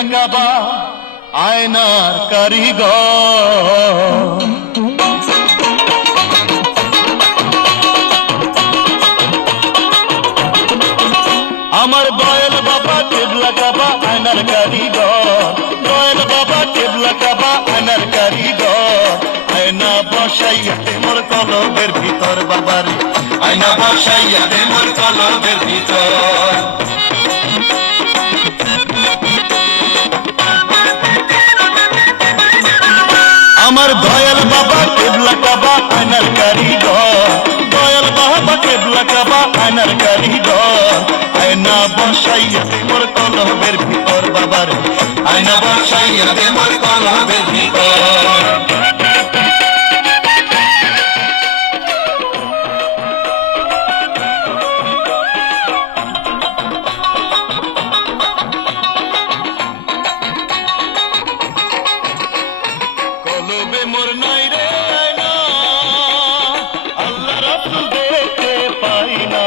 কেবলা কাবা আয়নার কারিগর। আমার দয়াল বাবা কেবলা কাবা আয়নার কারিগর, দয়াল বাবা কেবলা কাবা আয়নার কারিগর। আয়না বসাইয়া দে মোর কলবের ভিতর বাবার, আয়না বসাইয়া দে মোর কলবের ভিতর। আমার দয়াল বাবা কেবলা কাবা আয়নার কারিগর, দয়াল বাবা কেবলা কাবা আয়নার কারিগর। আয়না বসাইয়া দে মোর কলবের ভিতর বাবার, আয়না বসাইয়া দে মোর কলবের ভিতর। কলবে মোর নাই রে আয়না, আল্লাহ রাসূল দেখতে পাই না।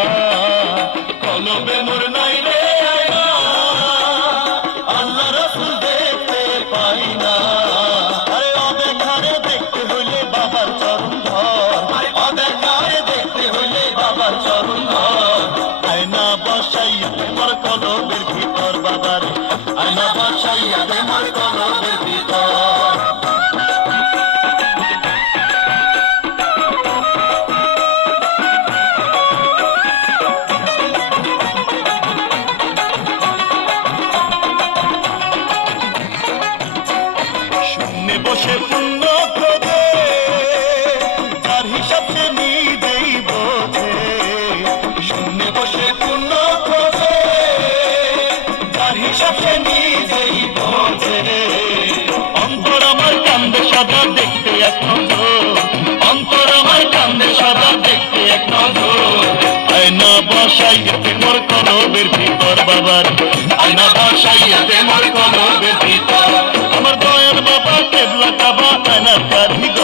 কলবে মোর নাই রে আয়না, আল্লাহ রাসূল দেখতে পাই না। আরে অদেখারে দেখতে হইলে বাবার চরণ ধর, অদেখারে দেখতে হইলে বাবার চরণ ধর। আয়না বসাইয়া দে মোর কলবের ভিতর বাবার, আয়না বসাইয়া দে মোর কলবের ভিতর। শূন্যে বসে পুণ্য খোঁজে, যার হিসাব সে নিজেই বোঝে। শূন্যে বসে পুণ্য খোঁজে, যার হিসাব সে নিজেই বোঝে। অন্তর আমার কান্দে সদা দেখতে এক নজর, অন্তর আমার কান্দে সদা দেখতে এক নজর। আয়না বসাইয়া দে মোর কলবের ভিতর বাবার, আয়না বসাইয়া দে মোর কলবের ভিতর। আমার দয়াল বাবা কেবলা কাবা আয়নার কারিগর।